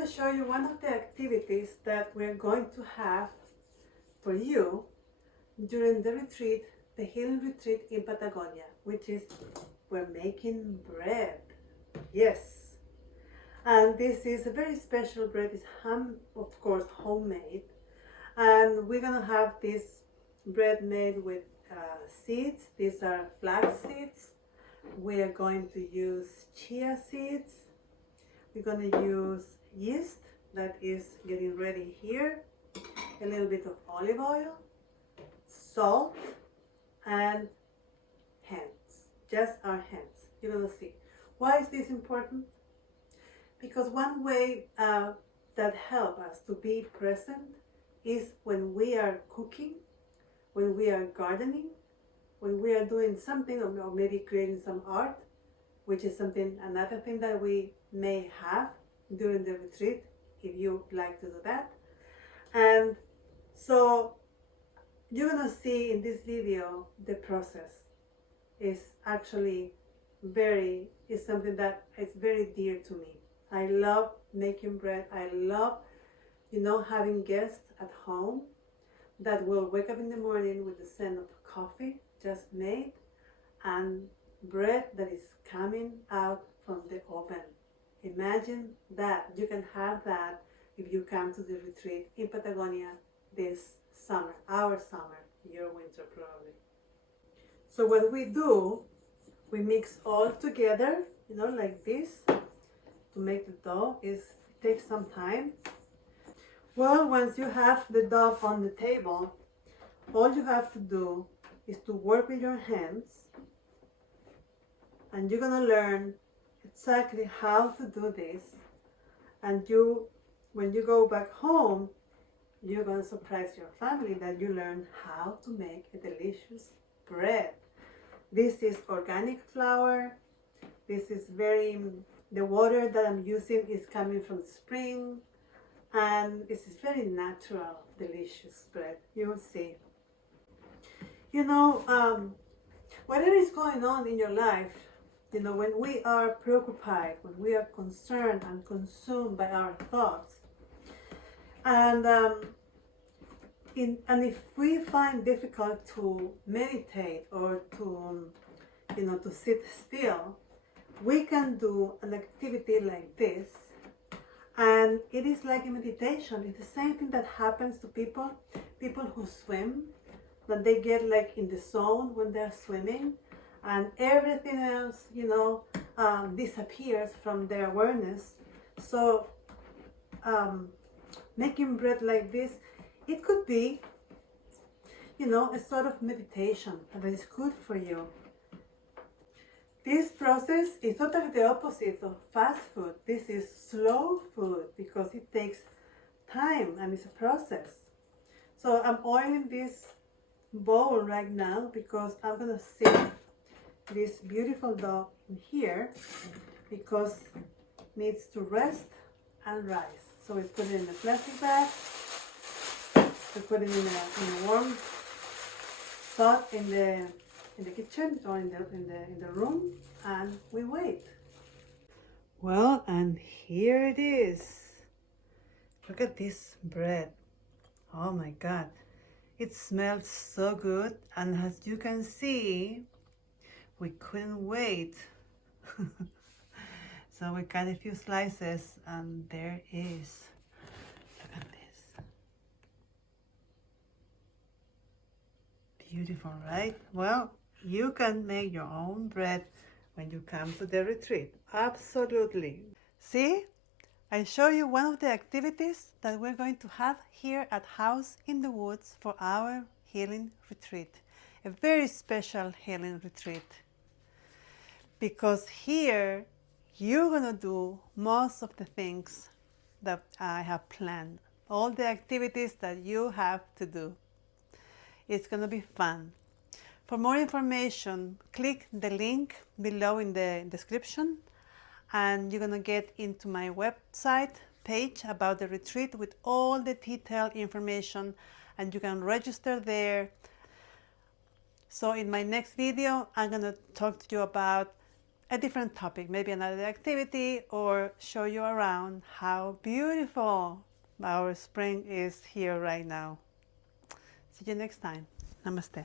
going to show you one of the activities that we're going to have for you during the retreat, the healing retreat in Patagonia, which is we're making bread. Yes. And this is a very special bread. It's of course, homemade. And we're going to have this bread made with seeds. These are flax seeds. We are going to use chia seeds. We're going to use yeast that is getting ready here, a little bit of olive oil, salt, and hands, just our hands. You're going to see. Why is this important? Because one way that helps us to be present is when we are cooking, when we are gardening, when we are doing something, or maybe creating some art, which is another thing that we may have during the retreat, if you like to do that. And so you're gonna see in this video the process is actually is something that is very dear to me. I love making bread. I love, having guests at home that will wake up in the morning with the scent of coffee just made and bread that is coming out from the oven. Imagine that. You can have that if you come to the retreat in Patagonia this summer, our summer, your winter probably. So what we do, we mix all together, like this, to make the dough. It takes some time. Well, once you have the dough on the table, all you have to do is to work with your hands, and you're gonna learn exactly how to do this. And when you go back home, you're gonna surprise your family that you learn how to make a delicious bread. This is organic flour. This is the water that I'm using is coming from the spring, and this is very natural, delicious bread. You will see. Whatever is going on in your life, when we are preoccupied, when we are concerned and consumed by our thoughts, and if we find difficult to meditate or to sit still, we can do an activity like this, and it is like a meditation. It's the same thing that happens to people who swim, that they get like in the zone when they're swimming, and everything else, disappears from their awareness. So making bread like this, it could be, a sort of meditation that is good for you. This process is totally the opposite of fast food. This is slow food because it takes time and it's a process. So I'm oiling this bowl right now because I'm going to sit this beautiful dough in here because it needs to rest and rise. So we put it in a plastic bag. We put it in a warm spot in the kitchen or in the room, and we wait. Well, and here it is. Look at this bread. Oh my God. It smells so good, and as you can see, we couldn't wait. So we cut a few slices, and there is. Look at this. Beautiful, right? Well, you can make your own bread when you come to the retreat. Absolutely. See? I show you one of the activities that we're going to have here at House in the Woods for our healing retreat. A very special healing retreat. Because here you're going to do most of the things that I have planned. All the activities that you have to do. It's going to be fun. For more information, click the link below in the description, and you're going to get into my website page about the retreat with all the detailed information, and you can register there. So in my next video, I'm going to talk to you about a different topic, maybe another activity, or show you around how beautiful our spring is here right now. See you next time. Namaste.